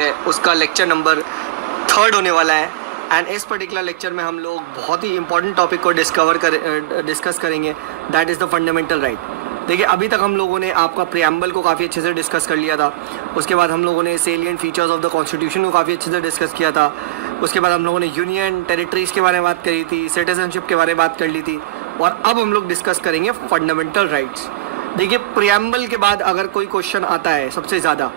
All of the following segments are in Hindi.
उसका लेक्चर नंबर 3 होने वाला है। एंड इस पर्टिकुलर लेक्चर में हम लोग बहुत ही इंपॉर्टेंट टॉपिक को डिस्कस करेंगे, that is the fundamental right. देखिए, अभी तक हम लोगों ने आपका प्रियम्बल को काफ़ी अच्छे से डिस्कस कर लिया था। उसके बाद हम लोगों ने salient features of the constitution को काफ़ी अच्छे से डिस्कस किया था। उसके बाद हम लोगों ने यूनियन टेरिटरीज़ के बारे में बात करी थी, सिटीजनशिप के बारे में बात कर ली थी, और अब हम लोग डिस्कस करेंगे फंडामेंटल राइट्स। देखिए, प्रियम्बल के बाद अगर कोई क्वेश्चन आता है सबसे ज़्यादा,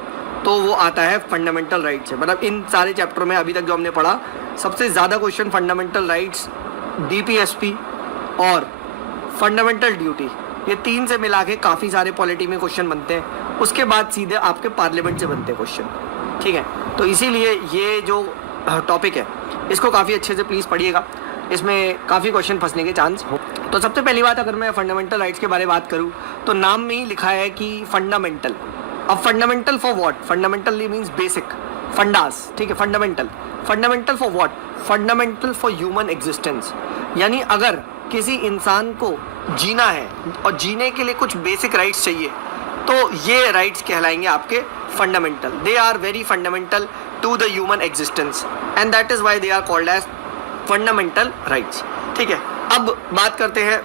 तो वो आता है फंडामेंटल राइट्स से। मतलब इन सारे चैप्टर में अभी तक जो हमने पढ़ा, सबसे ज़्यादा क्वेश्चन फंडामेंटल राइट्स, डीपीएसपी और फंडामेंटल ड्यूटी, ये तीन से मिला के काफ़ी सारे पॉलिटी में क्वेश्चन बनते हैं। उसके बाद सीधे आपके पार्लियामेंट से बनते हैं क्वेश्चन, ठीक है। तो इसीलिए ये जो टॉपिक है, इसको काफ़ी अच्छे से प्लीज़ पढ़िएगा, इसमें काफ़ी क्वेश्चन फंसने के चांस हो। तो सबसे पहली बात, अगर मैं फंडामेंटल राइट्स के बारे में बात करूँ, तो नाम में ही लिखा है कि फंडामेंटल। अब fundamental for what? Fundamentally means basic, fundas, ठीक है। Fundamental for what? Fundamental for human existence. यानी अगर किसी इंसान को जीना है और जीने के लिए कुछ बेसिक राइट्स चाहिए, तो ये राइट्स कहलाएंगे आपके fundamental. They are very fundamental to the human existence and that is why they are called as fundamental rights, ठीक है। अब बात करते हैं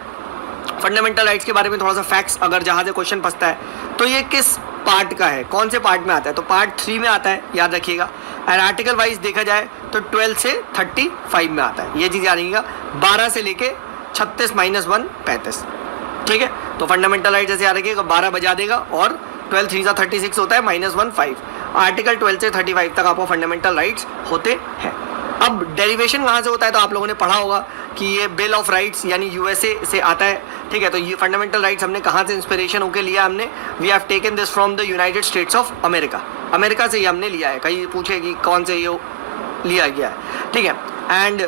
फंडामेंटल राइट्स के बारे में, थोड़ा सा फैक्ट्स, अगर जहाँ से क्वेश्चन फंसता है तो ये किस पार्ट का है, कौन से पार्ट में आता है। तो पार्ट 3 में आता है, याद रखिएगा। एंड आर्टिकल वाइज देखा जाए तो 12 से 35 में आता है, ये चीज़ याद रखिएगा। 12 से लेके 36 - 1 35, ठीक है। तो फंडामेंटल राइट जैसे याद रखिएगा, 12 बजा देगा और 12 3 36 होता है, -1 5। आर्टिकल 12 से 35 तक आपको फंडामेंटल राइट्स होते हैं। अब डेरिवेशन कहाँ से होता है, तो आप लोगों ने पढ़ा होगा कि ये बिल ऑफ राइट्स यानी यूएसए से आता है, ठीक है। तो ये फंडामेंटल राइट्स हमने कहाँ से इंस्पिरेशन होकर लिया? हमने we have taken this from the United States of America. America से ये हमने लिया है। कहीं पूछे कि कौन से ये लिया गया है, ठीक है। एंड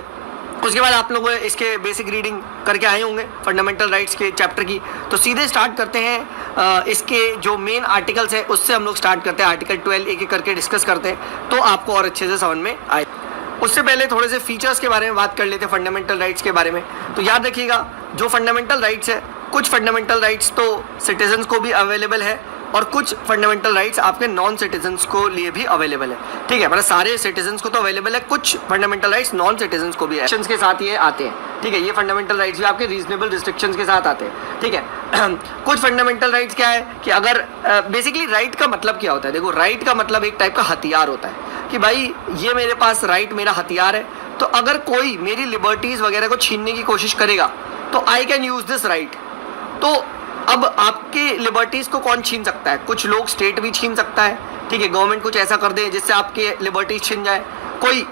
उसके बाद आप लोग इसके बेसिक रीडिंग करके आए होंगे फंडामेंटल राइट्स के चैप्टर की। तो सीधे स्टार्ट करते हैं, इसके जो मेन आर्टिकल्स है उससे हम लोग स्टार्ट करते हैं। आर्टिकल 12 एक एक करके डिस्कस करते हैं, तो आपको और अच्छे से समझ में आए। उससे पहले थोड़े से फीचर्स के बारे में बात कर लेते हैं फंडामेंटल राइट्स के बारे में। तो याद रखिएगा, जो फंडामेंटल राइट्स है, कुछ फंडामेंटल राइट्स तो सिटीजन्स को भी अवेलेबल है और कुछ फंडामेंटल राइट्स आपके नॉन सिटीजन्स को लिए भी अवेलेबल है, ठीक है। मतलब सारे सिटीजन्स को तो अवेलेबल है, कुछ फंडामेंटल राइट्स नॉन सिटीजन्स को भी है, के साथ ये आते हैं, ठीक है। ये फंडामेंटल राइट्स भी आपके रीजनेबल रिस्ट्रिक्शंस के साथ आते हैं, ठीक है। कुछ फंडामेंटल राइट्स क्या है कि अगर बेसिकली राइट का मतलब क्या होता है? देखो, राइट का मतलब एक टाइप का हथियार होता है कि भाई ये मेरे पास राइट मेरा हथियार है, तो अगर कोई मेरी लिबर्टीज वगैरह को छीनने की कोशिश करेगा तो I can use this right. तो अब आपके लिबर्टीज को कौन छीन सकता है? कुछ लोग, स्टेट भी छीन सकता है, ठीक है। गवर्नमेंट कुछ ऐसा कर दे जिससे आपके लिबर्टीज छीन जाए, कोई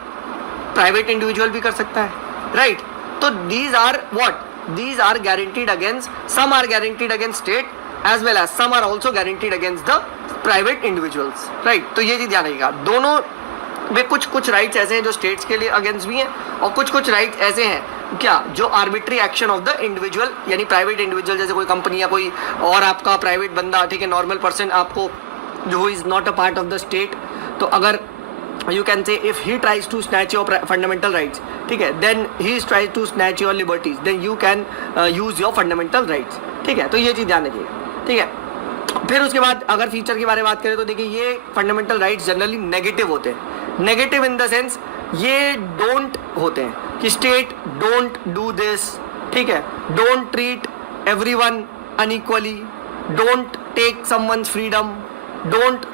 प्राइवेट इंडिविजुअल भी कर सकता है, राइट। तो these are what? These are guaranteed against, some are guaranteed against state as well as some are also guaranteed against the private individuals, right. तो ये चीज़ ध्यान रखिएगा, दोनों में कुछ राइट्स ऐसे हैं जो स्टेट्स के लिए अगेंस्ट भी हैं, और कुछ राइट्स ऐसे हैं क्या जो arbitrary action of the individual यानी प्राइवेट इंडिविजुअल, जैसे कोई कंपनी या कोई और आपका प्राइवेट बंदा, ठीक है, नॉर्मल पर्सन, आपको जो is not a part of the state, तो अगर you can say if he tries to snatch your fundamental rights, ठीक है, then he tries to snatch your liberties, then you can use your fundamental rights, ठीक है। तो ये चीज़ ध्यान रखिएगा, ठीक है। फिर उसके बाद अगर फीचर के बारे में बात करें तो देखिए, ये फंडामेंटल राइट्स जनरली नेगेटिव होते हैं। नेगेटिव इन द सेंस ये डोंट होते हैं कि स्टेट डोंट डू दिस, ठीक है, don't treat everyone unequally, don't take someone's freedom, don't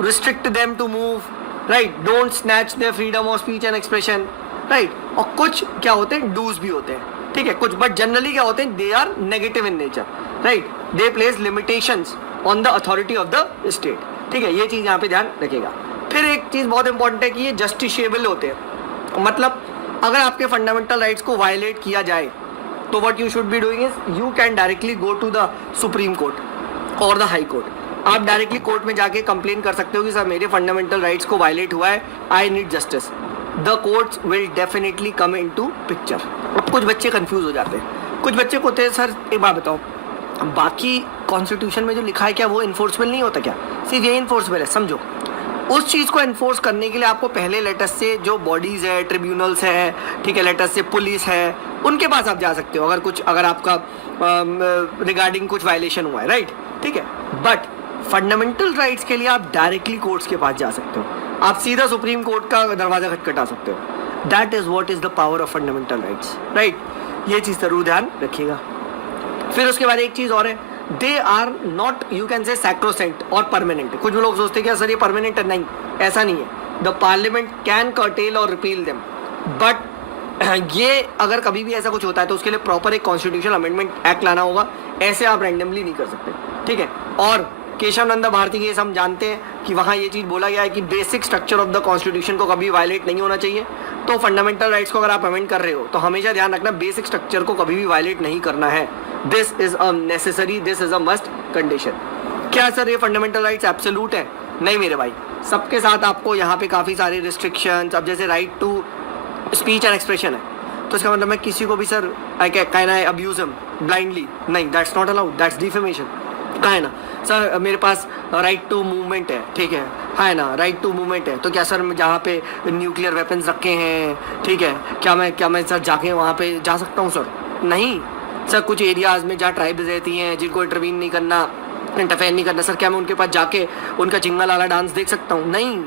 restrict them to move, right, don't snatch their freedom of speech and expression, right. और कुछ क्या होते हैं? डूज भी होते हैं, ठीक है, कुछ। बट जनरली क्या होते हैं? They are negative in nature, right. They place limitations on the authority of the state, ठीक है। ये चीज़ यहाँ पे ध्यान रखिएगा। फिर एक चीज़ बहुत इंपॉर्टेंट है कि ये जस्टिशिएबल होते हैं। मतलब अगर आपके फंडामेंटल राइट्स को वायलेट किया जाए तो what you should be doing is you can directly go to the supreme court और द हाई कोर्ट। आप डायरेक्टली कोर्ट में जाके कंप्लेन कर सकते हो कि सर मेरे फंडामेंटल राइट्स को वायलेट हुआ है, I need justice. The courts will definitely come in to picture. अब कुछ बच्चे कंफ्यूज हो जाते हैं, कुछ बच्चे को होते हैं सर एक बात बताओ, बाकी कॉन्स्टिट्यूशन में जो लिखा है क्या वो इन्फोर्सबल नहीं होता क्या? सिर्फ ये इन्फोर्सबल है, समझो। उस चीज़ को एनफोर्स करने के लिए आपको पहले लेटर से जो बॉडीज़ है, ट्रिब्यूनल्स है, ठीक है, लेटर से पुलिस है, उनके पास आप जा सकते हो अगर आपका रिगार्डिंग कुछ वायलेशन हुआ है, राइट, ठीक है। बट फंडामेंटल राइट्स के लिए आप डायरेक्टली कोर्ट्स के पास जा सकते हो। आप सीधा सुप्रीम कोर्ट का दरवाजा खटखटा सकते हो. That is what is the power of fundamental rights, right. ये चीज़ जरूर ध्यान रखिएगा. फिर उसके बाद एक चीज़ और है, they are not you can say sacrosanct और परमानेंट. कुछ लोग सोचते हैं कि सर ये परमानेंट है, नहीं, ऐसा नहीं है. द पार्लियामेंट कैन कर्टेल और रिपील देम, बट ये अगर कभी भी ऐसा कुछ होता है तो उसके लिए प्रॉपर एक कॉन्स्टिट्यूशनल अमेंडमेंट एक्ट लाना होगा. ऐसे आप रैंडमली नहीं कर सकते, ठीक है. और केशव नंदा भारती केस हम जानते हैं कि वहाँ ये चीज़ बोला गया है कि basic structure of the constitution को कभी वायलेट नहीं होना चाहिए. तो फंडामेंटल राइट्स को अगर आप अमेंड कर रहे हो तो हमेशा ध्यान रखना बेसिक स्ट्रक्चर को कभी भी वायलेट नहीं करना है. This is a necessary, this is a must condition. क्या सर ये फंडामेंटल राइट्स एब्सोल्यूट है? नहीं मेरे भाई, सबके साथ आपको यहाँ पे काफ़ी सारे रिस्ट्रिक्शंस. अब जैसे right to speech and expression है, तो इसका मतलब मैं किसी को भी सर आई कहना है अब्यूज हिम ब्लाइंडली, नहीं, that's not allowed, that's defamation. का है ना सर, मेरे पास राइट टू मूवमेंट है, ठीक है ना, राइट टू मूवमेंट है, तो क्या सर जहाँ पे न्यूक्लियर वेपन्स रखे हैं, ठीक है, क्या मैं सर जाके वहाँ पे जा सकता हूँ सर? नहीं सर. कुछ एरियाज में जहाँ ट्राइब्स रहती हैं जिनको इंटरवीन नहीं करना, इंटरफेयर नहीं करना, सर क्या मैं उनके पास जाके उनका चिंगल वाला डांस देख सकता हूँ? नहीं,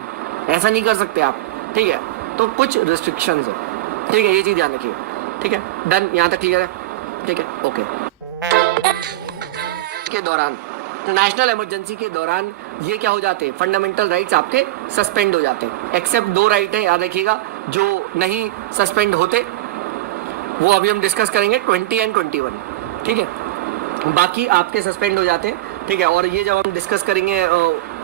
ऐसा नहीं कर सकते आप, ठीक है. तो कुछ रिस्ट्रिक्शंस है, ठीक है, ये चीज़ ध्यान रखिए, ठीक है. डन, यहाँ तक क्लियर है, ठीक है, ओके. के दौरान, नेशनल इमरजेंसी के दौरान ये क्या हो जाते हैं, फंडामेंटल राइट्स आपके सस्पेंड हो जाते हैं. एक्सेप्ट 2 राइट है, याद रखिएगा, जो नहीं सस्पेंड होते, वो अभी हम डिस्कस करेंगे 20 एंड 21, ठीक है. बाकी आपके सस्पेंड हो जाते हैं, ठीक है. और ये जब हम डिस्कस करेंगे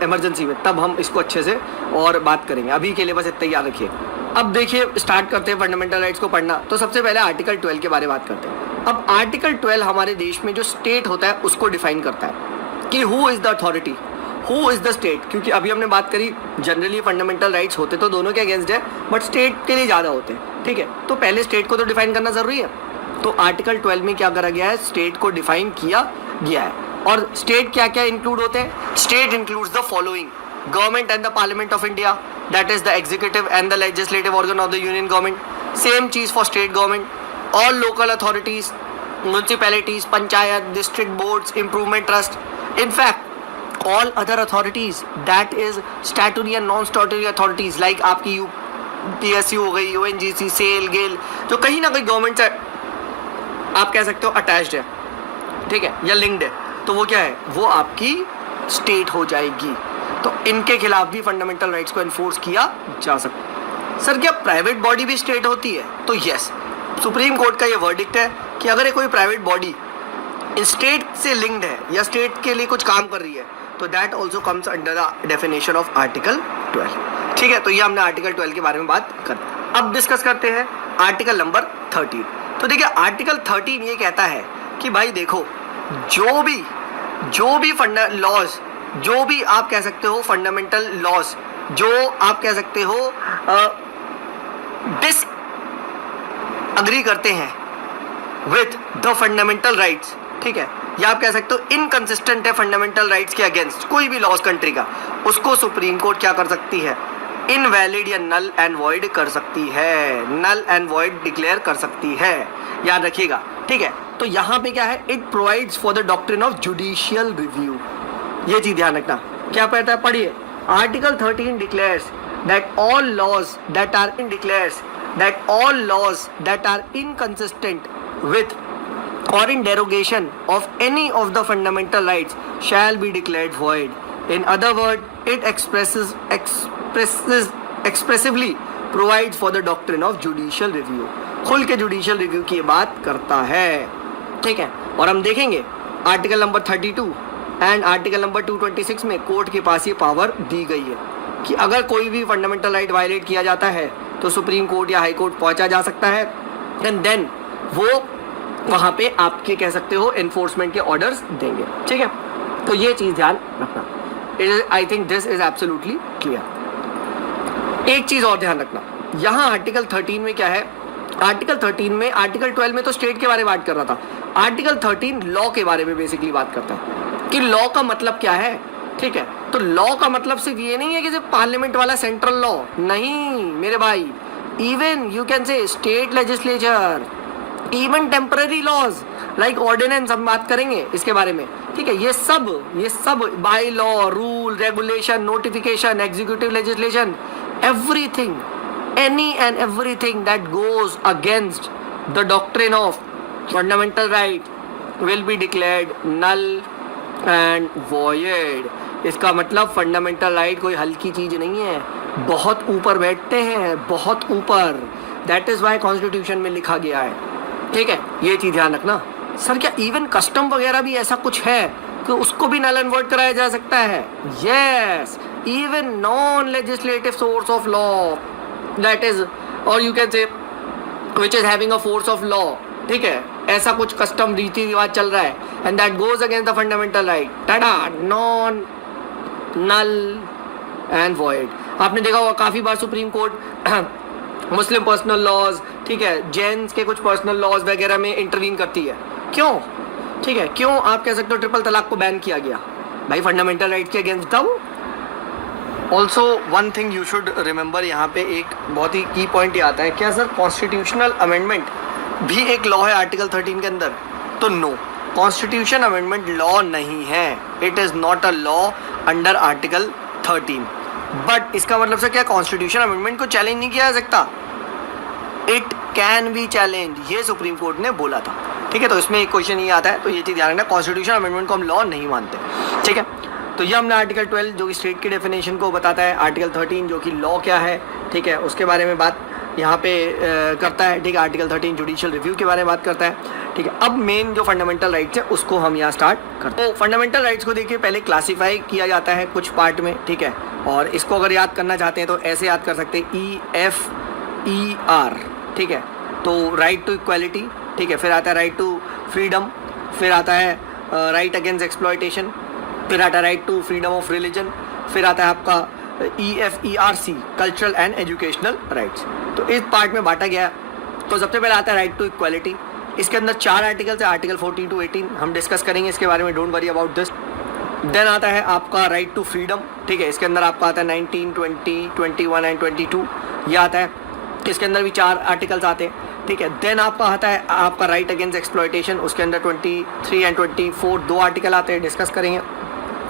इमरजेंसी में, तब हम इसको अच्छे से और बात करेंगे. अभी के लिए बस इतना याद रखिए. अब देखिए, स्टार्ट करते हैं फंडामेंटल राइट्स को पढ़ना. तो सबसे पहले आर्टिकल 12 के बारे में बात करते हैं. अब आर्टिकल 12 हमारे देश में जो स्टेट होता है उसको डिफाइन करता है कि who is the authority, who is the state. क्योंकि अभी हमने बात करी जनरली फंडामेंटल राइट्स होते तो दोनों के अगेंस्ट है, बट स्टेट के लिए ज़्यादा होते हैं, ठीक है. तो पहले स्टेट को तो डिफाइन करना ज़रूरी है. तो आर्टिकल 12 में क्या करा गया है, स्टेट को डिफाइन किया गया है. और स्टेट क्या क्या इंक्लूड होते हैं? State includes the following: government and the parliament of India, that is the executive and the legislative organ of the union government. Same cheese for state government. All local authorities, municipalities, panchayat, district boards, improvement trust. In fact, all other authorities, that is statutory and non-statutory authorities, like आपकी PSU हो गई, ONGC, सेल, गेल, जो कहीं ना कहीं गवर्नमेंट से आप कह सकते हो अटैच्ड है, ठीक है, या लिंक्ड है, तो वो क्या है, वो आपकी स्टेट हो जाएगी. तो इनके खिलाफ भी फंडामेंटल राइट्स को एनफोर्स किया जा सकता. सर क्या प्राइवेट बॉडी भी स्टेट होती है? तो यस, सुप्रीम कोर्ट का ये वर्डिक्ट है कि अगर कोई प्राइवेट बॉडी स्टेट से लिंक्ड है या स्टेट के लिए कुछ काम कर रही है, तो that also comes under the definition of article 12, ठीक है. तो ये हमने आर्टिकल 12 के बारे में बात कर. अब डिस्कस करते हैं आर्टिकल नंबर 13. तो देखिए, आर्टिकल 13 ये कहता है कि भाई देखो, जो भी लॉज, जो भी आप कह सकते हो फंडामेंटल लॉज, जो आप कह सकते हो डिस अग्री करते हैं विथ द फंडामेंटल राइट्स, ठीक है, या आप कह सकते हो इनकंसिस्टेंट है फंडामेंटल राइट्स के अगेंस्ट कोई भी लॉज कंट्री का, उसको सुप्रीम कोर्ट क्या कर सकती है, इनवैलिड या नल एंड वॉइड कर सकती है, नल एंड वॉइड डिक्लेयर कर सकती है. याद रखिएगा, ठीक है. तो यहाँ पे क्या है, it provides for the doctrine of judicial review. ये चीज ध्यान रखना. क्या कहता है, पढ़िए. Article 13 declares that all laws that are inconsistent with or in derogation of any of the fundamental rights shall be declared void. In other words, it expressively provides for the doctrine of judicial review. खुल के जुडिशियल रिव्यू की बात करता है, ठीक है. और हम देखेंगे article number 32 and article number 226 में कोर्ट के पास ये पावर दी गई है कि अगर कोई भी फंडामेंटल राइट वायलेट किया जाता है तो सुप्रीम कोर्ट या हाई कोर्ट पहुंचा जा सकता है, एंड देन वो वहाँ पे आपके कह सकते हो एनफोर्समेंट के ऑर्डर्स देंगे, ठीक है. तो ये चीज़ ध्यान रखना. I think this is absolutely clear. एक चीज़ और ध्यान रखना, यहाँ आर्टिकल 13 में क्या है, आर्टिकल 13 में, आर्टिकल 12 में तो स्टेट के बारे में बात कर रहा था, आर्टिकल 13 लॉ के बारे में बेसिकली बात करता है कि लॉ का मतलब क्या है, ठीक है. तो लॉ का मतलब सिर्फ ये नहीं है कि सिर्फ पार्लियामेंट वाला सेंट्रल लॉ, नहीं मेरे भाई, even you can say state legislature, even temporary laws like ordinance, हम बात करेंगे इसके बारे में, ठीक है। ये सब by law, rule, regulation, notification, executive legislation, everything, any and everything that goes against the doctrine of fundamental right will be declared null and void. इसका मतलब फंडामेंटल राइट कोई हल्की चीज नहीं है, बहुत ऊपर बैठते हैं, बहुत ऊपर। दैट इज वाई कॉन्स्टिट्यूशन में लिखा गया है, ठीक है। ये चीज ध्यान रखना। सर क्या इवन कस्टम वगैरह भी ऐसा कुछ है कि उसको भी नल एंड वॉइड कराया जा सकता है? Yes, even non legislative source of law, that is, or you can say which is having a force of law, ठीक है, ऐसा कुछ कस्टम रीति रिवाज चल रहा है and that goes against the fundamental right, टाटा, नॉन, नल एंड वॉइड। आपने देखा होगा काफ़ी बार supreme court Muslim personal laws, ठीक है, जैन्स के कुछ पर्सनल लॉज वगैरह में इंटरवीन करती है। क्यों? ठीक है, क्यों? आप कह सकते हो ट्रिपल तलाक को बैन किया गया, भाई फंडामेंटल राइट के अगेंस्ट था वो। Also one thing you should remember, यहाँ पे एक बहुत ही की पॉइंट ये आता है, क्या सर कॉन्स्टिट्यूशनल अमेंडमेंट भी एक लॉ है आर्टिकल 13 के अंदर? तो नो, कॉन्स्टिट्यूशन अमेंडमेंट लॉ नहीं है, it is not a law under article 13। But इसका मतलब सर क्या कॉन्स्टिट्यूशन अमेंडमेंट को चैलेंज नहीं किया जा सकता? इट कैन बी चैलेंज, ये सुप्रीम कोर्ट ने बोला था, ठीक है। तो इसमें एक क्वेश्चन ये आता है, तो ये चीज़ ध्यान रखना, कॉन्स्टिट्यूशन अमेंडमेंट को हम लॉ नहीं मानते, ठीक है। तो ये हमने आर्टिकल 12 जो कि स्टेट की डेफिनेशन को बताता है, आर्टिकल 13 जो कि लॉ क्या है, ठीक है, उसके बारे में बात यहाँ पे करता है, ठीक है। आर्टिकल 13 जुडिशियल रिव्यू के बारे में बात करता है, ठीक है। अब मेन जो फंडामेंटल राइट्स है उसको हम यहाँ स्टार्ट करते हैं। तो फंडामेंटल राइट्स को देखिए पहले क्लासीफाई किया जाता है कुछ पार्ट में, ठीक है, और इसको अगर याद करना चाहते हैं तो ऐसे याद कर सकते हैं, EFER, ठीक है। तो राइट टू इक्वालिटी, ठीक है, फिर आता है राइट टू फ्रीडम, फिर आता है राइट अगेंस्ट एक्सप्लॉयटेशन, फिर आता है right to freedom of religion, फिर आता है आपका EFERC, cultural and educational rights. तो इस पार्ट में बांटा गया। तो सबसे पहले आता है राइट टू इक्वालिटी, इसके अंदर 4 आर्टिकल्स है, आर्टिकल 14 to 18, हम डिस्कस करेंगे इसके बारे में, don't worry about this. Then आता है आपका राइट टू फ्रीडम, ठीक है, इसके अंदर आपका आता है 19, 20, 21 एंड 22, ये आता है, इसके अंदर भी 4 आर्टिकल्स आते हैं, ठीक है। देन आपका आता है आपका राइट अगेंस्ट एक्सप्लॉयटेशन, उसके अंदर 23 एंड 24 2 आर्टिकल आते हैं, डिस्कस करेंगे।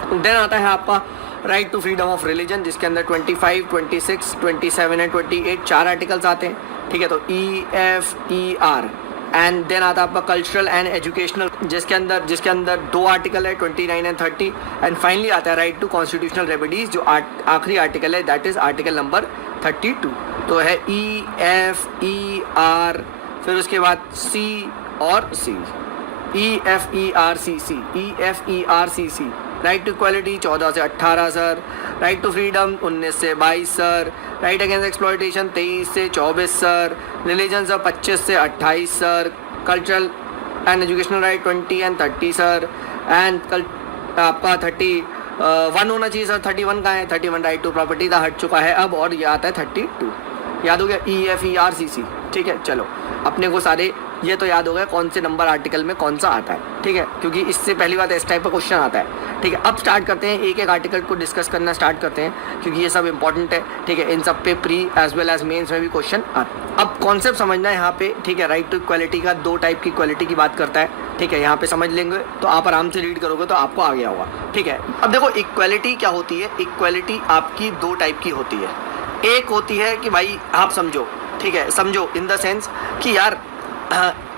देन आता है आपका right to freedom of religion, जिसके अंदर 25, 26, 27 एंड 28 4 आर्टिकल्स आते हैं, ठीक है। तो EFER। एंड देन आता है आपका कल्चरल एंड एजुकेशनल, जिसके अंदर 2 आर्टिकल है, 29 एंड 30। एंड फाइनली आता है राइट टू कॉन्स्टिट्यूशनल रेमेडीज, जो आखिरी आर्टिकल है, दैट इज आर्टिकल नंबर 32। तो है EFER, फिर उसके बाद C और C, EFERCC, right to equality 14 से 18 सर, राइट टू फ्रीडम 19 से 22 सर, राइट अगेंस्ट एक्सप्लॉयटेशन 23 से 24 सर, रिलीजन सर 25 से 28 sir, cultural and educational right 20 and 30 sir, and आपका 31 होना चाहिए सर, 31 का है, 31 राइट टू प्रॉपर्टी था, हट चुका है अब, और ये आता है 32, याद हो गया EFERCC, ठीक है। चलो अपने को सारे ये तो याद हो गया कौन से नंबर आर्टिकल में कौन सा आता है, ठीक है, क्योंकि इससे पहली बात इस टाइप का क्वेश्चन आता है, ठीक है। अब स्टार्ट करते हैं, एक एक आर्टिकल को डिस्कस करना स्टार्ट करते हैं, क्योंकि ये सब इंपॉर्टेंट है, ठीक है। इन सब पे pre as well as mains में भी क्वेश्चन आता है। अब कॉन्सेप्ट समझना है यहाँ पे, ठीक है। राइट टू इक्वालिटी का 2 टाइप की इक्वालिटी की बात करता है, ठीक है, यहाँ पे समझ लेंगे तो आप आराम से रीड करोगे तो आपको आ गया होगा, ठीक है। अब देखो इक्वालिटी क्या होती है, इक्वालिटी आपकी 2 टाइप की होती है। एक होती है कि भाई आप समझो, ठीक है, समझो इन द सेंस कि यार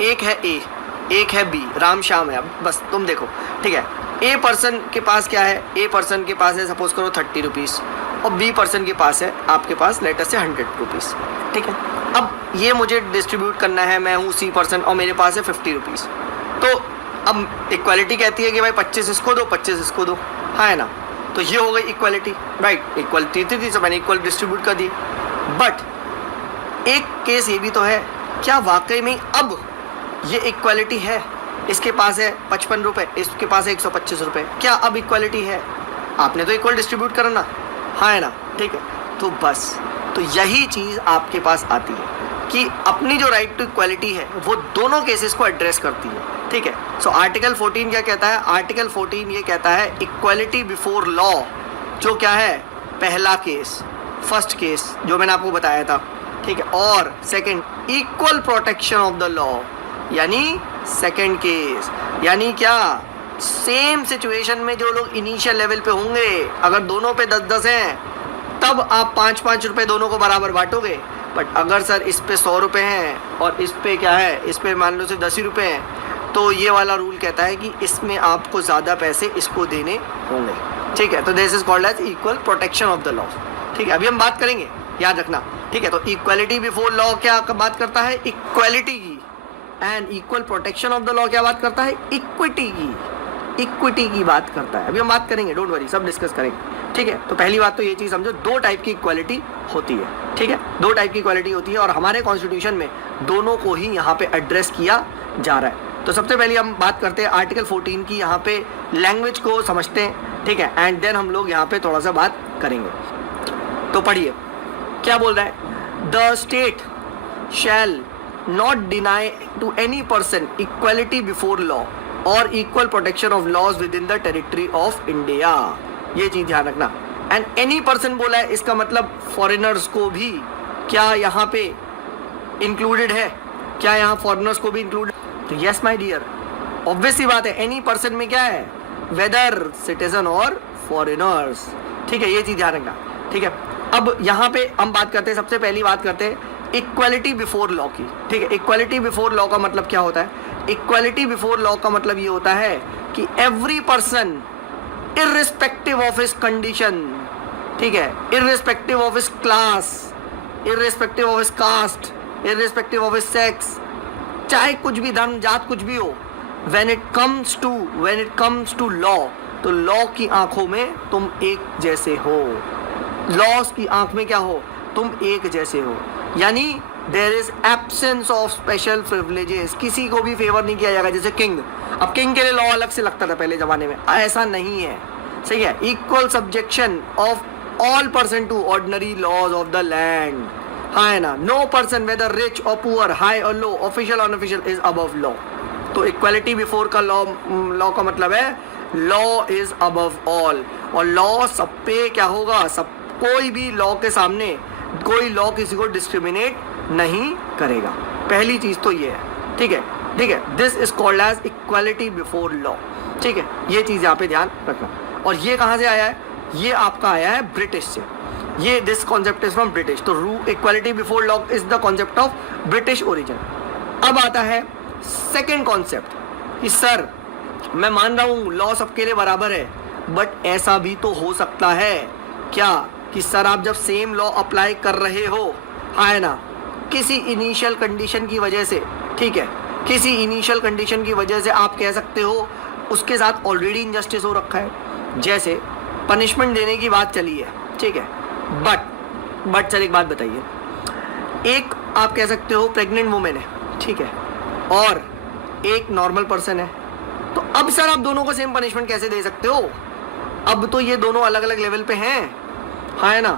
एक है A, एक है B, राम श्याम है, अब बस तुम देखो, ठीक है। A पर्सन के पास क्या है, A पर्सन के पास है सपोज करो 30 रुपीज़, और B पर्सन के पास है आपके पास लेटर से 100 रुपीज़, ठीक है। अब ये मुझे डिस्ट्रीब्यूट करना है, मैं हूँ C पर्सन और मेरे पास है 50 रुपीज़। तो अब इक्वालिटी कहती है कि भाई 25 इसको दो, 25 इसको दो, हाँ है ना। तो ये हो गई इक्वालिटी, राइट, इक्वालिटी थी तो मैंने इक्वल डिस्ट्रीब्यूट कर दी। बट एक केस ये भी तो है, क्या वाकई में अब ये इक्वालिटी है, इसके पास है 55 रुपये, इसके पास है 125 रुपये, क्या अब इक्वालिटी है? आपने तो इक्वल डिस्ट्रीब्यूट करना, हाँ है ना, ठीक है। तो बस तो यही चीज़ आपके पास आती है कि अपनी जो राइट टू इक्वालिटी है वो दोनों केसेस को एड्रेस करती है, ठीक है। सो आर्टिकल 14 क्या कहता है, आर्टिकल 14 ये कहता है इक्वालिटी बिफोर लॉ, जो क्या है पहला केस, फर्स्ट केस जो मैंने आपको बताया था, ठीक है। और second equal protection of the law, यानी सेकंड केस। यानी क्या, सेम सिचुएशन में जो लोग इनिशियल लेवल पे होंगे, अगर दोनों पे 10-10 हैं तब आप 5-5 रुपए दोनों को बराबर बांटोगे। बट अगर सर इस पे 100 रुपये हैं और इस पे क्या है, इस पे मान लो सिर्फ 10 ही रुपये हैं, तो ये वाला रूल कहता है कि इसमें आपको ज़्यादा पैसे इसको देने होंगे। ठीक है, तो this is called as equal protection of the law. ठीक है, अभी हम बात करेंगे, याद रखना। ठीक है, तो इक्वलिटी बिफोर लॉ क्या बात करता है, इक्वलिटी की। And equal protection of the law क्या बात करता है, इक्विटी की। इक्विटी की बात करता है। अभी हम बात करेंगे, डोंट वरी, सब डिस्कस करेंगे। ठीक है, तो पहली बात तो ये चीज़ समझो, दो टाइप की इक्वालिटी होती है। ठीक है, दो टाइप की इक्वालिटी होती है और हमारे कॉन्स्टिट्यूशन में दोनों को ही यहाँ पे एड्रेस किया जा रहा है। तो सबसे पहले हम बात करते हैं आर्टिकल 14 की, यहाँ पे लैंग्वेज को समझते हैं। ठीक है, एंड देन हम लोग यहाँ पे थोड़ा सा बात करेंगे। तो पढ़िए क्या बोल रहा है, the state shall not deny to any person equality before law और equal protection of laws within the territory of India. ये चीज ध्यान रखना। एंड एनी पर्सन बोला है, इसका मतलब फॉरेनर्स को भी क्या यहाँ पे इंक्लूडेड है, क्या यहाँ फॉरेनर्स को भी इंक्लूड, तो यस माय डियर, ऑब्वियस सी बात है, एनी पर्सन में क्या है, वेदर सिटीजन और फॉरेनर्स। ठीक है, ये चीज ध्यान रखना। ठीक है, अब यहाँ पे हम बात करते हैं, सबसे पहली बात करते हैं इक्वालिटी बिफोर लॉ की। ठीक है, इक्वालिटी बिफोर लॉ का मतलब क्या होता है, इक्वालिटी बिफोर लॉ का मतलब ये होता है कि every person irrespective of his condition, ठीक है, irrespective of his class, irrespective of his caste, irrespective of his sex, चाहे कुछ भी धर्म जात कुछ भी हो, when it comes to law, तो लॉ की आंखों में तुम एक जैसे हो। लॉस की आंख में क्या हो, तुम एक जैसे हो। यानी there is absence of special privileges, किसी को भी फेवर नहीं किया जाएगा। जैसे किंग, अब किंग के लिए लॉ अलग से लगता था पहले जमाने में, ऐसा नहीं है। सही है, equal subjection of all person to ordinary laws of the land. हाँ है ना, नो पर्सन वेदर रिच और पुअर, हाई और low, official unofficial is above law. तो इक्वालिटी बिफोर का लॉ का मतलब है लॉ इज अबव ऑल, और लॉ सब पे क्या होगा, सब, कोई भी लॉ के सामने, कोई लॉ किसी को डिस्क्रिमिनेट नहीं करेगा। पहली चीज तो ये है। ठीक है, ठीक है, this is called as equality before law. ठीक है, ये चीज यहाँ पे ध्यान रखना। और ये कहाँ से आया है, ये आपका आया है ब्रिटिश से। ये this concept is from British. तो equality before law is the concept of British origin. अब आता है सेकेंड कॉन्सेप्ट कि सर मैं मान रहा हूँ लॉ सबके लिए बराबर है, बट ऐसा भी तो हो सकता है क्या कि सर आप जब सेम लॉ अप्लाई कर रहे हो, है ना, किसी इनिशियल कंडीशन की वजह से, ठीक है, किसी इनिशियल कंडीशन की वजह से आप कह सकते हो उसके साथ ऑलरेडी इनजस्टिस हो रखा है। जैसे पनिशमेंट देने की बात चली है, ठीक है, बट सर एक बात बताइए, एक आप कह सकते हो प्रेग्नेंट वुमेन है, ठीक है, और एक नॉर्मल पर्सन है, तो अब सर आप दोनों को सेम पनिशमेंट कैसे दे सकते हो? अब तो ये दोनों अलग अलग लेवल पे हैं, हाँ है ना,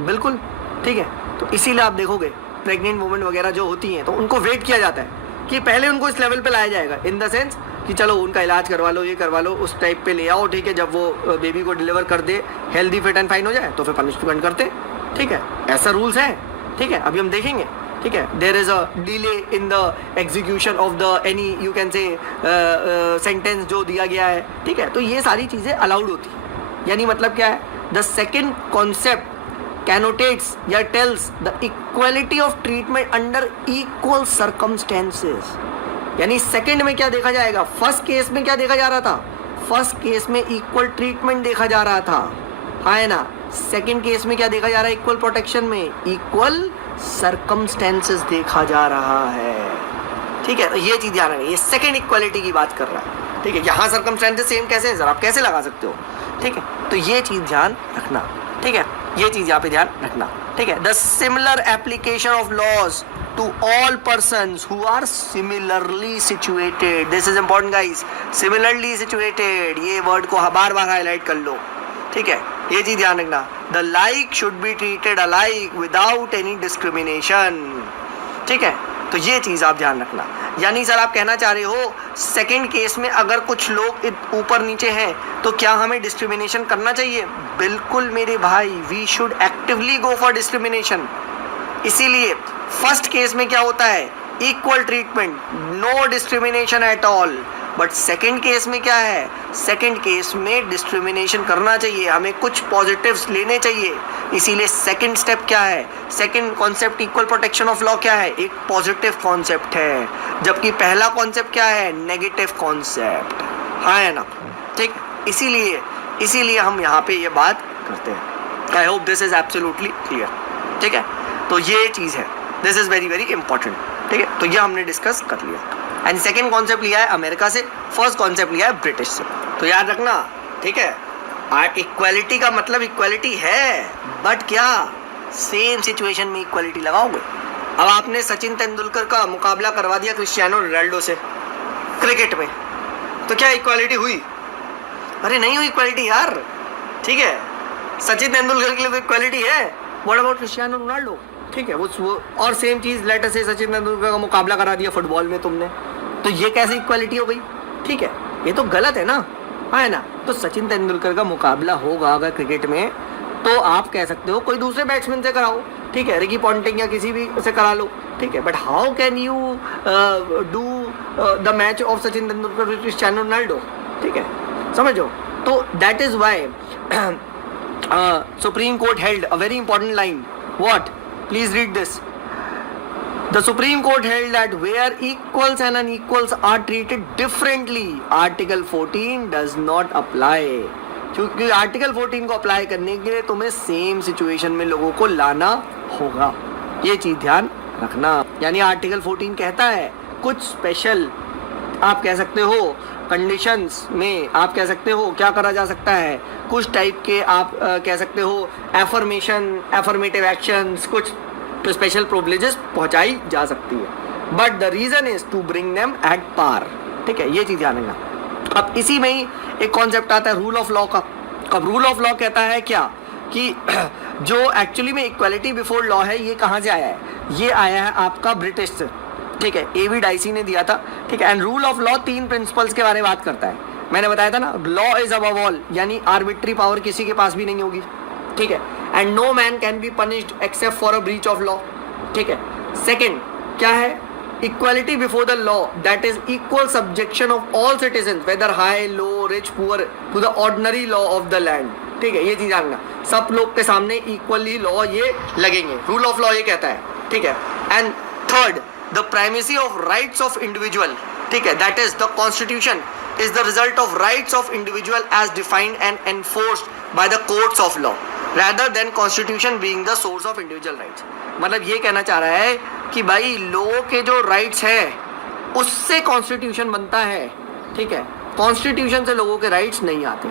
बिल्कुल, ठीक है। तो इसीलिए आप देखोगे प्रेग्नेंट वुमेन वगैरह जो होती हैं तो उनको वेट किया जाता है कि पहले उनको इस लेवल पे लाया जाएगा, इन द सेंस कि चलो उनका इलाज करवा लो, ये करवा लो, उस टाइप पे ले आओ, ठीक है, जब वो बेबी को डिलीवर कर दे, हेल्दी फिट एंड फाइन हो जाए तो फिर पनिशमेंट करते, ठीक है, ऐसा रूल्स है, ठीक है, अभी हम देखेंगे, ठीक है। There is a delay in the execution of the any you can say sentence जो दिया गया है, ठीक है, तो ये सारी चीज़ें अलाउड होती है। यानी मतलब क्या है, द सेकेंड कॉन्सेप्ट कैनोटेट्स या tells the equality of treatment under equal circumstances. यानी सेकंड में क्या देखा जाएगा, फर्स्ट केस में क्या देखा जा रहा था, फर्स्ट केस में इक्वल ट्रीटमेंट देखा जा रहा था, है ना, सेकंड केस में क्या देखा जा रहा है, इक्वल प्रोटेक्शन में इक्वल सर्कमस्टेंसेस देखा जा रहा है, ठीक है। तो ये चीज ध्यान रखिए, ये सेकंड इक्वालिटी की बात कर रहा है, ठीक है। यहाँ सर्कमस्टेंसेस सेम कैसे है सर, आप कैसे लगा सकते हो, ठीक है, तो ये चीज ध्यान रखना, ठीक है, ये चीज यहाँ पे ध्यान रखना, ठीक है। The similar application of laws to all persons who are similarly situated, this is important guys, similarly situated, ये वर्ड को बार बार हाईलाइट कर लो, ठीक है, ये चीज ध्यान रखना। the like should be treated alike without any discrimination, ठीक है, तो ये चीज आप ध्यान रखना। यानी सर आप कहना चाह रहे हो सेकंड केस में अगर कुछ लोग ऊपर नीचे हैं तो क्या हमें डिस्क्रिमिनेशन करना चाहिए? बिल्कुल मेरे भाई, we should actively go for discrimination. इसीलिए फर्स्ट केस में क्या होता है, equal treatment, no discrimination at all. But second case में क्या है, सेकंड केस में डिस्क्रिमिनेशन करना चाहिए, हमें कुछ पॉजिटिव्स लेने चाहिए। इसीलिए सेकंड स्टेप क्या है, second concept equal protection of law क्या है, एक पॉजिटिव कॉन्सेप्ट है, जबकि पहला कॉन्सेप्ट क्या है, नेगेटिव कॉन्सेप्ट, हाँ है ना, ठीक। इसीलिए हम यहाँ पे ये बात करते हैं। I hope this is absolutely clear, ठीक है। तो ये चीज़ है, this is very very important, ठीक है। तो ये हमने डिस्कस कर लिया। एंड सेकेंड कॉन्सेप्ट लिया है अमेरिका से, फर्स्ट कॉन्सेप्ट लिया है ब्रिटिश से। तो याद रखना, ठीक है। इक्वालिटी का मतलब इक्वालिटी है, बट क्या सेम सिचुएशन में इक्वालिटी लगाओगे? अब आपने सचिन तेंदुलकर का मुकाबला करवा दिया क्रिस्टियानो रोनाल्डो से क्रिकेट में, तो क्या इक्वालिटी हुई? अरे नहीं हुई इक्वालिटी यार, ठीक है। सचिन तेंदुलकर के लिए इक्वालिटी है, व्हाट अबाउट क्रिस्टियानो रोनाल्डो, ठीक है। वो और सेम चीज़ लेटर से सचिन तेंदुलकर का मुकाबला करा दिया फुटबॉल में तुमने, तो ये कैसे इक्वालिटी हो गई? ठीक है, ये तो गलत है ना, है ना। तो सचिन तेंदुलकर का मुकाबला होगा अगर क्रिकेट में, तो आप कह सकते हो कोई दूसरे बैट्समैन से कराओ, ठीक है, रिकी पॉन्टिंग या किसी भी से करा लो, ठीक है। But how can you do the match of Sachin Tendulkar with Cristiano Ronaldo, ठीक है, समझो। तो that is why supreme court held a very important line, what, please read this. The Supreme Court held that where equals and unequals are treated differently, Article 14 does not apply. क्योंकि आर्टिकल 14 को अप्लाई करने के लिए तुम्हें सेम सिचुएशन में लोगों को लाना होगा, ये चीज़ ध्यान रखना। यानी आर्टिकल 14 कहता है कुछ स्पेशल, आप कह सकते हो कंडीशंस में, आप कह सकते हो क्या करा जा सकता है, कुछ टाइप के आप कह सकते हो एफर्मेटिव एक्शंस, कुछ तो स्पेशल प्रिविलेजेस पहुंचाई जा सकती है, but the reason is to bring them at par, ठीक है, ये चीज़ ध्यान रखना। अब इसी में ही एक कॉन्सेप्ट आता है रूल ऑफ लॉ का। अब रूल ऑफ लॉ कहता है क्या कि जो एक्चुअली में इक्वालिटी बिफोर लॉ है, ये कहाँ से आया है, ये आया है आपका ब्रिटिश से, ठीक है, एवी डाइसी ने दिया था, ठीक है। And rule of law 3 principles के बारे में बात करता है, मैंने बताया था ना, लॉ इज अबव ऑल, यानी आर्बिट्री पावर किसी के पास भी नहीं होगी, ठीक है। And no man can be punished except for a breach of law, ठीक है। सेकेंड क्या है, equality before the law, that is equal subjection of all citizen whether high low rich poor to the ordinary law of the land, ठीक है, ये चीज जानना, सब लोग के सामने इक्वली लॉ ये लगेंगे, रूल ऑफ लॉ ये कहता है, ठीक है। And third, the primacy of rights of individual, ठीक है, that is the constitution is the result of rights of individual as defined and enforced by the courts of law rather than constitution being the source of individual rights। मतलब ये कहना चाह रहा है कि भाई लोगों के जो राइट्स है उससे कॉन्स्टिट्यूशन बनता है, ठीक है, कॉन्स्टिट्यूशन से लोगों के राइट्स नहीं आते।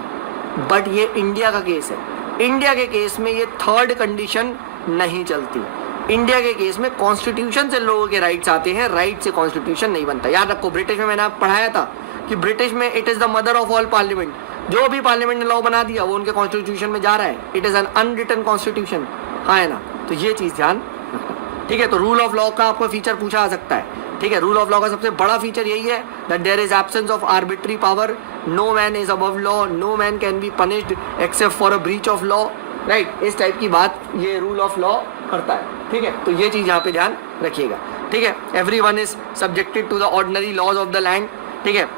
बट ये इंडिया का केस है, इंडिया के केस में ये थर्ड कंडीशन नहीं चलती। इंडिया के केस में कॉन्स्टिट्यूशन से लोगों के राइट्स आते हैं, राइट से कॉन्स्टिट्यूशन नहीं बनता। याद रखो, ब्रिटिश में मैंने आप पढ़ाया था कि ब्रिटिश में it is the mother of all parliament, जो भी पार्लियामेंट ने लॉ बना दिया वो उनके कॉन्स्टिट्यूशन में जा रहा है, it is an unwritten constitution, हाँ है ना। तो ये चीज़ ध्यान रखना, ठीक है। तो रूल ऑफ लॉ का आपको फीचर पूछा आ सकता है, ठीक है। रूल ऑफ लॉ का सबसे बड़ा फीचर यही है that there is absence of arbitrary power, no man is above law, no man can be punished except for a breach of law, right. इस टाइप की बात ये रूल ऑफ लॉ करता है, ठीक है। तो ये चीज़ यहाँ पे ध्यान रखिएगा, ठीक है। Every one is subjected to the ordinary laws of the land, ठीक है।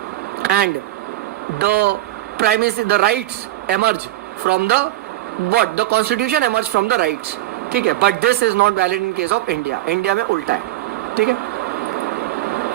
And the primacy, the rights emerge from the what, the constitution emerge from the rights, ठीक है। but this is not valid in case of India, India में उल्टा है, ठीक है।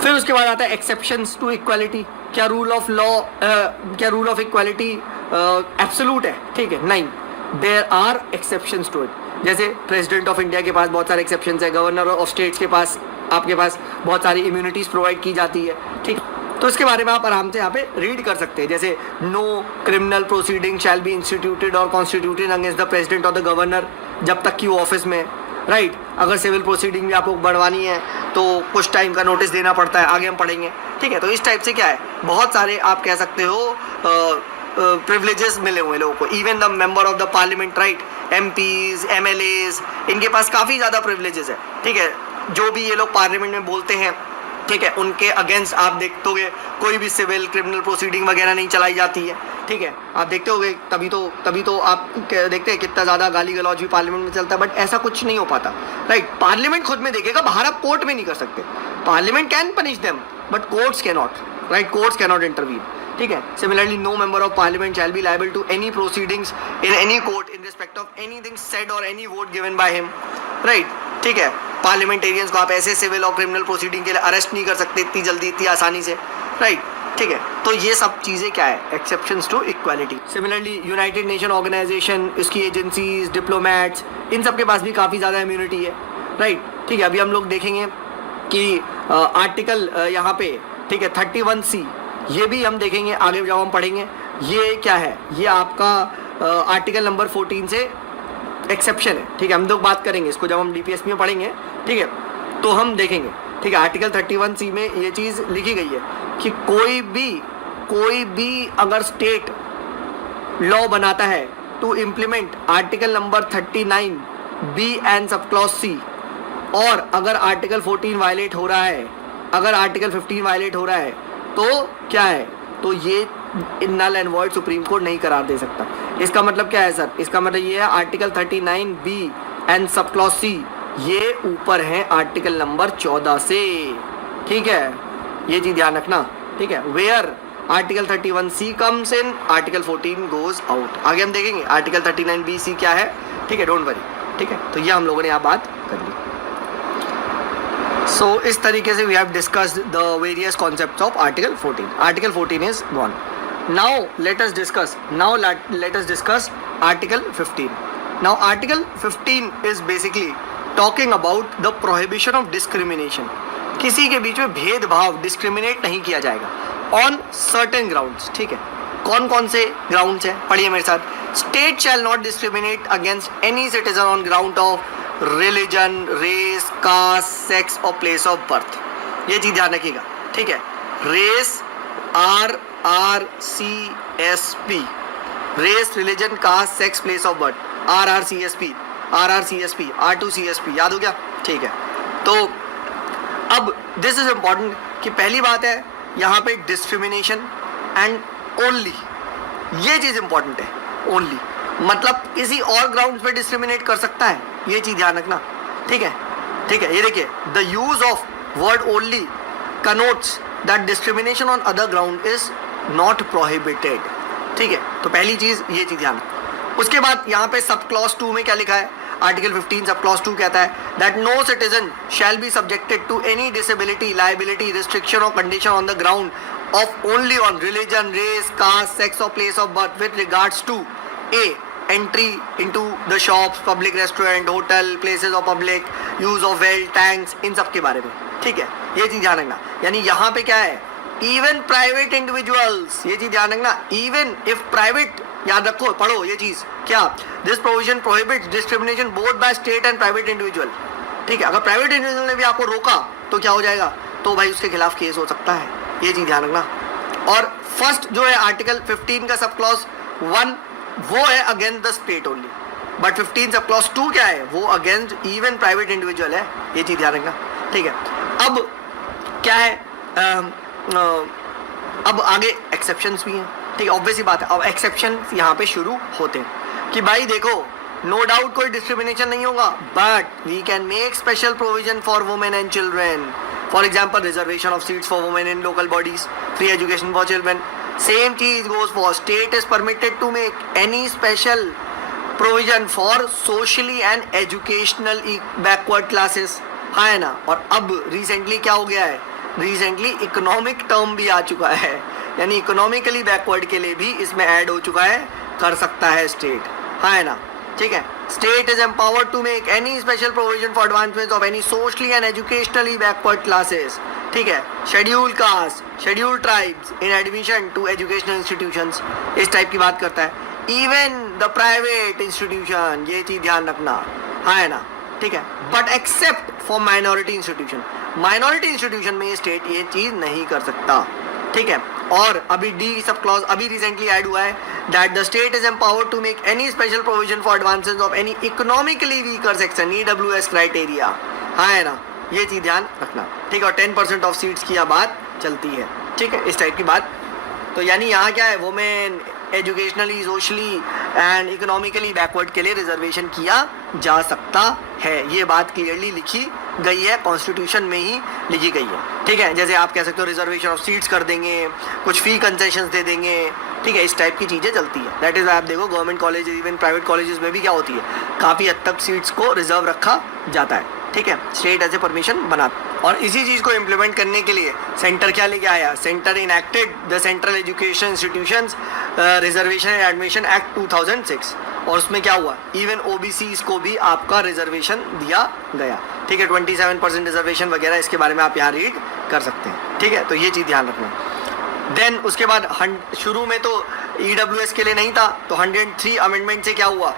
फिर उसके बाद आता है एक्सेप्शंस टू इक्वालिटी। क्या रूल ऑफ लॉ, क्या रूल ऑफ इक्वालिटी एब्सोल्यूट है, ठीक है, नहीं, there are exceptions to it. जैसे प्रेसिडेंट ऑफ इंडिया के पास बहुत सारे एक्सेप्शंस है, गवर्नर ऑफ स्टेट्स के पास, आपके पास बहुत सारी इम्यूनिटीज प्रोवाइड की जाती है, ठीक। तो इसके बारे में आप आराम से यहाँ पे रीड कर सकते हैं, जैसे no criminal proceeding shall be instituted और कॉन्स्टिट्यूटेड अगेंस्ट द प्रेसिडेंट और द गवर्नर जब तक कि वो ऑफिस में, राइट। अगर सिविल प्रोसीडिंग भी आपको बढ़वानी है तो कुछ टाइम का नोटिस देना पड़ता है, आगे हम पढ़ेंगे, ठीक है। तो इस टाइप से क्या है, बहुत सारे आप कह सकते हो प्रिविलेजेस मिले हुए लोगों को, even the member of the parliament, right, MPs, MLAs, इनके पास काफ़ी ज़्यादा प्रिविलेजेस है, ठीक है। जो भी ये लोग पार्लियामेंट में बोलते हैं ठीक है, उनके अगेंस्ट आप देखोगे कोई भी सिविल क्रिमिनल प्रोसीडिंग वगैरह नहीं चलाई जाती है। ठीक है, आप देखते होगे, तभी तो आप देखते हैं कितना ज़्यादा गाली गलौज भी पार्लियामेंट में चलता है, बट ऐसा कुछ नहीं हो पाता। राइट, पार्लियामेंट खुद में देखेगा, बाहर आप कोर्ट में नहीं कर सकते। Parliament can punish them but courts can not, right, courts can not intervene. ठीक है, similarly no member of parliament shall be liable to any proceedings in any court in respect of anything said और any vote given by him. Right, ठीक है, पार्लियामेंटेरियंस को आप ऐसे सिविल और क्रिमिनल प्रोसीडिंग के लिए अरेस्ट नहीं कर सकते इतनी जल्दी, इतनी आसानी से। राइट, ठीक है, तो ये सब चीज़ें क्या है, exceptions to equality. Similarly united nation organization, इसकी एजेंसीज, डिप्लोमेट्स, इन सब के पास भी काफ़ी ज़्यादा इम्यूनिटी है। राइट, ठीक है, अभी हम लोग देखेंगे कि आर्टिकल यहाँ पे, ठीक है, 31C, ये भी हम देखेंगे आगे जब हम पढ़ेंगे। ये क्या है, ये आपका आर्टिकल नंबर 14 से एक्सेप्शन है। ठीक है, हम लोग बात करेंगे इसको जब हम DPSP में पढ़ेंगे। ठीक है, तो हम देखेंगे। ठीक है, आर्टिकल 31C में ये चीज़ लिखी गई है कि कोई भी अगर स्टेट लॉ बनाता है to implement article number 39B and sub clause C, और अगर आर्टिकल 14 वायलेट हो रहा है, अगर आर्टिकल 15 वायलेट हो रहा है, तो क्या है, तो ये null and void supreme court नहीं करार दे सकता। इसका मतलब क्या है सर, इसका मतलब ये है article 39B and sub clause C ये ऊपर है आर्टिकल नंबर 14 से। ठीक है, ये चीज ध्यान रखना। ठीक है, where article 31C comes in, article 14 goes out. आगे हम देखेंगे आर्टिकल 39BC क्या है। ठीक है, डोंट वरी। ठीक है, तो ये हम लोगों ने यहाँ बात कर ली। सो इस तरीके से we have discussed the various concepts of article 14. Article 14 is gone. Now let us discuss Article 15. Now Article 15 is basically talking about the prohibition of discrimination. किसी के बीच में भेदभाव, डिस्क्रिमिनेट नहीं किया जाएगा ऑन सर्टेन ग्राउंड्स. ठीक है, कौन कौन से ग्राउंड्स हैं, पढ़िए मेरे साथ. State shall not discriminate against any citizen on ground of religion, race, caste, sex और प्लेस ऑफ बर्थ. ये चीज ध्यान रखिएगा. ठीक है, race RRCSP, race, religion, caste, sex, place of birth. RRCSP, R2CSP, याद हो गया. ठीक है, तो अब दिस इज इम्पॉर्टेंट कि पहली बात है यहाँ पे डिस्क्रिमिनेशन एंड ओनली, ये चीज इंपॉर्टेंट है. ओनली मतलब किसी और ग्राउंड पे डिस्क्रिमिनेट कर सकता है, ये चीज ध्यान रखना. ठीक है, ठीक है, ये देखिए, the use of word only connotes that discrimination on other ground is not prohibited. ठीक है, तो पहली चीज ये चीज ध्यान. उसके बाद यहाँ पे सब क्लॉज 2 में क्या लिखा है, आर्टिकल 15 सब क्लॉज 2 कहता है that no citizen shall be subjected to any disability, liability, restriction और condition on the ground of only on religion, race, caste, sex और place of birth with regards to a entry into the shops, public restaurant, hotel, places of public use of well, tanks, इन सब के बारे में. ठीक है, ये चीज ध्यान रखना. यानी यहाँ पे क्या है, even private individuals, ये चीज ध्यान रखना. even if private, याद रखो, पढ़ो ये चीज क्या, this provision prohibits discrimination both by state and private individual. ठीक है, अगर प्राइवेट इंडिविजुअल ने भी आपको रोका तो क्या हो जाएगा, तो भाई उसके खिलाफ केस हो सकता है. ये चीज ध्यान रखना. और फर्स्ट जो है आर्टिकल 15 का सब क्लॉज 1 वो है against the state only, but 15 sub clause 2 क्या है, वो अगेंस्ट इवन प्राइवेट इंडिविजुअल है. ये चीज ध्यान रखना. ठीक है, अब क्या है, अब आगे एक्सेप्शंस भी हैं. ठीक है, ऑब्वियस ही बात है. अब एक्सेप्शन यहाँ पे शुरू होते हैं कि भाई देखो, नो डाउट कोई डिस्क्रिमिनेशन नहीं होगा, but we can make special provision for women and children. For example, reservation of seats for women in local bodies, free education for children. Same cheese goes for state is permitted to make any special provision for socially and educational backward classes. हाँ है ना. और अब रिसेंटली क्या हो गया है, रिसेंटली इकोनॉमिक टर्म भी आ चुका है, यानी इकोनॉमिकली बैकवर्ड के लिए भी इसमें ऐड हो चुका है, कर सकता है स्टेट. हाँ है ना. ठीक है, state is empowered to make any special provision for advancement of any socially and educationally backward classes. ठीक है, schedule caste, schedule tribes in admission to educational institutions, इस टाइप की बात करता है. इवन द प्राइवेट इंस्टीट्यूशन, ये चीज ध्यान रखना. हाँ है ना. ठीक है, but except for minority institution, minority institution में ये स्टेट ये चीज नहीं कर सकता. ठीक है, और अभी डी सब क्लॉज अभी रिसेंटली ऐड हुआ है that the state is empowered to make any special provision for advances of any economically weaker section, EWS criteria. हाँ है ना. ये चीज़ ध्यान रखना, ठीक है। और 10% ऑफ सीट्स की यहाँ बात चलती है, ठीक है, इस टाइप की बात। तो यानी यहाँ क्या है, women educationally, socially and economically backward के लिए रिजर्वेशन किया जा सकता है। ये बात क्लियरली लिखी गई है, कॉन्स्टिट्यूशन में ही लिखी गई है, ठीक है। जैसे आप कह सकते हो रिजर्वेशन ऑफ सीट्स कर देंगे, कुछ फी कंसेशंस दे देंगे, ठीक है, इस टाइप की चीज़ें चलती है। दैट इज़ आप देखो government college, even private colleges में भी क्या होती है, काफ़ी हद तक सीट्स को रिजर्व रखा जाता है, ठीक है, स्टेट ऐसे परमिशन बना। और इसी चीज़ को इम्प्लीमेंट करने के लिए सेंटर क्या लेके आया, centre enacted the central education institutions reservation and admission act 2006। और उसमें क्या हुआ, इवन ओबीसीज को भी आपका रिजर्वेशन दिया गया, ठीक है। 27% रिजर्वेशन वगैरह, इसके बारे में आप यहाँ रीड कर सकते हैं, ठीक है। तो ये चीज़ ध्यान रखना। देन उसके बाद शुरू में तो EWS के लिए नहीं था, तो 103 अमेंडमेंट से क्या हुआ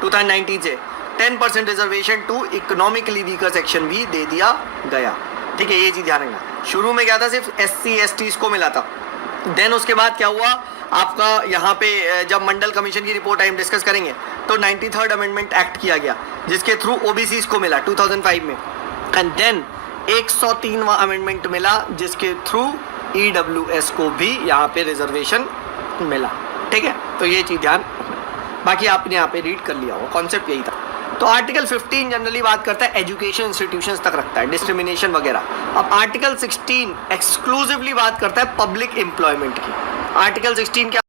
2019 से 10% reservation to economically weaker section भी दे दिया गया, ठीक है। ये चीज़ ध्यान रखना। शुरू में क्या था, सिर्फ SC STs को मिला था। देन उसके बाद क्या हुआ आपका, यहाँ पे जब मंडल कमीशन की रिपोर्ट आई, हम डिस्कस करेंगे, तो 93rd अमेंडमेंट एक्ट किया गया, जिसके थ्रू OBCs को मिला 2005 में। एंड देन 103वां अमेंडमेंट मिला, जिसके थ्रू EWS को भी यहाँ पे रिजर्वेशन मिला, ठीक है। तो ये चीज़ ध्यान रखना। बाकी आपने यहाँ पे रीड कर लिया हो, कॉन्सेप्ट यही था। तो आर्टिकल 15 जनरली बात करता है एजुकेशन इंस्टीट्यूशंस तक रखता है, डिस्क्रिमिनेशन वगैरह। अब आर्टिकल 16 एक्सक्लूसिवली बात करता है पब्लिक एम्प्लॉयमेंट की। आर्टिकल 16 क्या